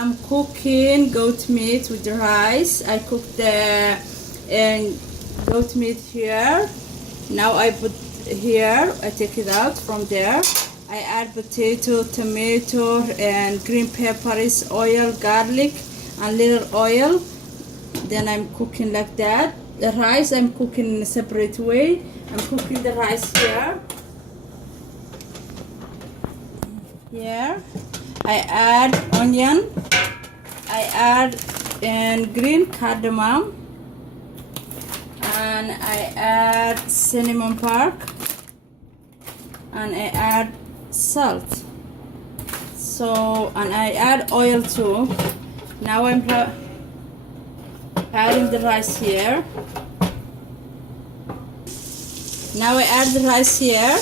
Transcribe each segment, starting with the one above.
I'm cooking goat meat with the rice. I cooked the goat meat here. Now I put here, I take it out from there. I add potato, tomato, and green peppers, oil, garlic, and little oil. Then I'm cooking like that. The rice I'm cooking in a separate way. I'm cooking the rice here. Here I add onion. I add green cardamom, and I add cinnamon bark, and I add salt. So, and I add oil too. Now I'm adding the rice here. Now I add the rice here.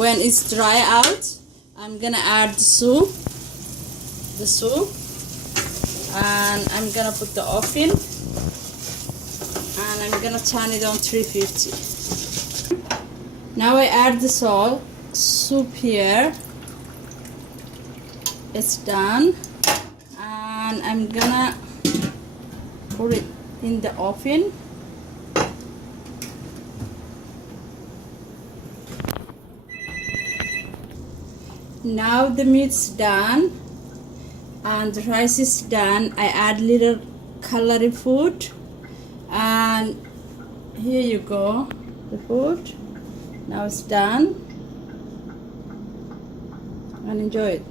When it's dry out, I'm gonna add the soup, and I'm gonna put the oven, and I'm gonna turn it on 350. Now I add the soup here. It's done, and I'm gonna put it in the oven. Now the meat's done and the rice is done. I add little coloring food, and here you go, the food. Now it's done, and enjoy it.